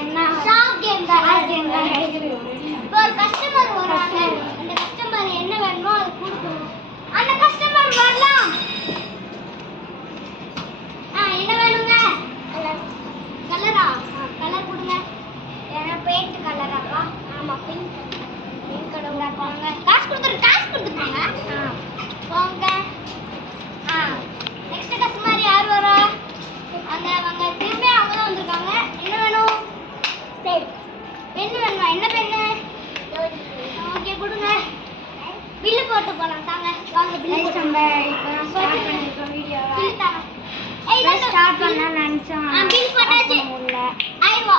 என்ன short game தான். இப்போ ஒரு கஸ்டமர் வராங்க. அந்த கஸ்டமர் என்ன வேணுமோ அது கொடுக்கணும். அந்த கஸ்டமர் வரலாம். என்ன வேணுங்க? கலரா? கலர் கொடுங்க. ஏன்னா பெயிண்ட் கலராப்பா? ஆமா பிங்க். பிங்க் கலர் போங்க. காசு கொடுத்துருப்பாங்க. போங்க. நெக்ஸ்ட் கஸ்டமர் யார் வரா? அவங்க திரும்பி அவங்க தான் வந்திருக்காங்க. என்ன வேணும்? பென் வேணுமா? என்ன பென்னு? ஓகே கொடுங்க. பில்லு போட்டு போலாம். தாங்க வாங்க பில்லு போட்டு. நம்ம இப்போ ஸ்டார்ட் பண்ணிருக்கோம் வீடியோ. பில் தாங்க. இத ஸ்டார்ட் பண்ணா நினைச்சோம். பில் போட்டாச்சு. ஐவா.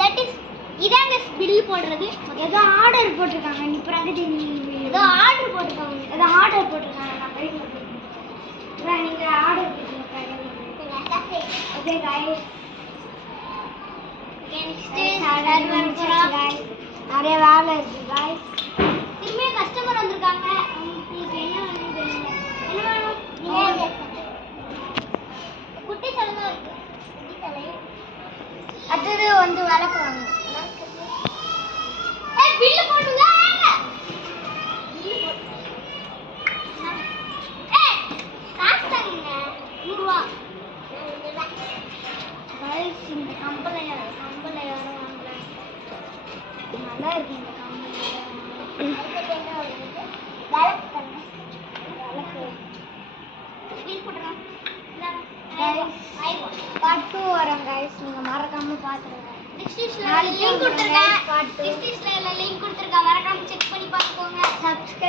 தட் இஸ் இதாங்க பில் போடுறது. ஏதோ ஆர்டர் போட்டுருக்காங்க. நீ பிரகதி ஏதோ ஆர்டர் போட்டுருக்காங்க. ஏதோ ஆர்டர் போட்டுருக்காங்க. நான் போய் சொல்றேன். நீங்க ஆர்டர் போட்டுருங்க. Okay guys. நிறைய வேலை இருக்கு गाइस. திரும்பி கஸ்டமர் வந்திருக்காங்க. உங்களுக்கு என்ன வேணும்? என்ன வேணும்? நீங்க குட்டி சலங்க இருக்கு. குட்டி சலை. அடுத்து வந்து விளக்கு வாங்க. பில்லு போடுங்க. காசு தாங்க 100 ரூபாய். गाइस இந்த கம்பளை யாரும் வாங்கல. நல்லா இருக்கு இந்த கம்பளை. அதுக்கு என்ன வருது? விளக்கு தாங்க. விளக்கு. பில் போடுங்க. गाइस பார்ட் 2 வரும் गाइस. நீங்க மறக்காம பாத்துருங்க. டிஸ்கிரிப்ஷன்ல லிங்க் கொடுத்திருக்கேன். டிஸ்கிரிப்ஷன்ல லிங்க் கொடுத்திருக்கேன். மறக்காம செக் பண்ணி பாத்துக்கோங்க. சப்ஸ்கிரைப்